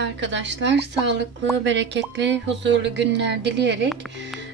arkadaşlar. Sağlıklı, bereketli, huzurlu günler dileyerek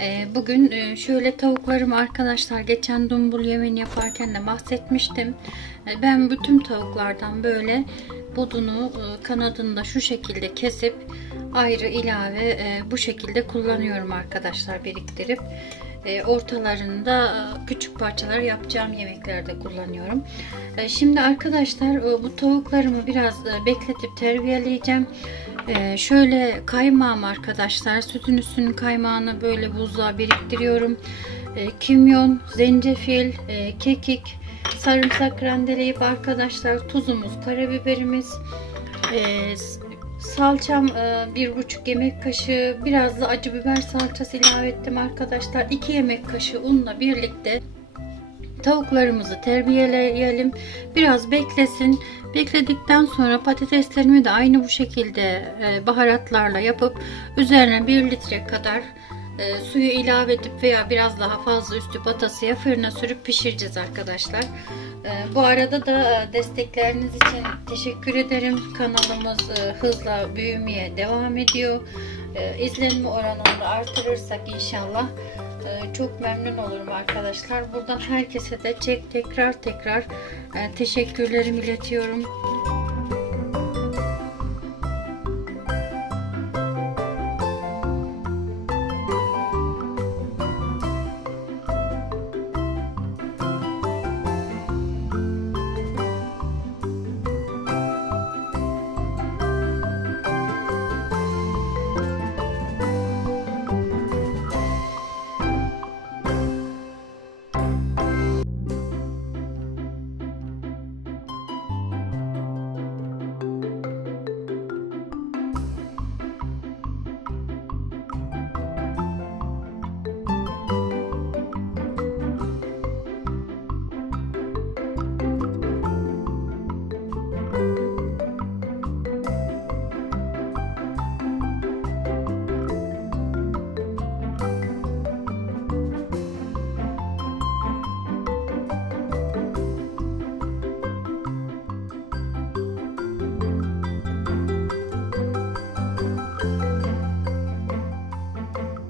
e, bugün e, şöyle tavuklarımı arkadaşlar geçen dumbul yemeğini yaparken de bahsetmiştim. E, Ben bütün tavuklardan böyle budunu e, kanadını da şu şekilde kesip ayrı ilave bu şekilde kullanıyorum arkadaşlar biriktirip. E, ortalarında e, küçük parçalar yapacağım yemeklerde kullanıyorum. E, Şimdi arkadaşlar bu tavuklarımı biraz bekletip terbiyeleyeceğim. Şöyle kaymağım arkadaşlar. Sütün üstünün kaymağını böyle buzluğa biriktiriyorum. Kimyon, zencefil, kekik, sarımsak rendeleyip arkadaşlar tuzumuz, karabiberimiz, Salçam e, bir buçuk yemek kaşığı biraz da acı biber salçası ilave ettim arkadaşlar. 2 yemek kaşığı unla birlikte tavuklarımızı terbiyeleyelim. Biraz beklesin. Bekledikten sonra patateslerimi de aynı bu şekilde e, baharatlarla yapıp üzerine 1 litre kadar e, suyu ilave edip veya biraz daha fazla üstü batasıya fırına sürüp pişireceğiz arkadaşlar. E, bu arada da e, destekleriniz için teşekkür ederim. Kanalımız e, hızla büyümeye devam ediyor. E, izlenme oranını artırırsak inşallah e, çok memnun olurum arkadaşlar. Buradan herkese de çek tekrar tekrar e, teşekkürlerimi iletiyorum.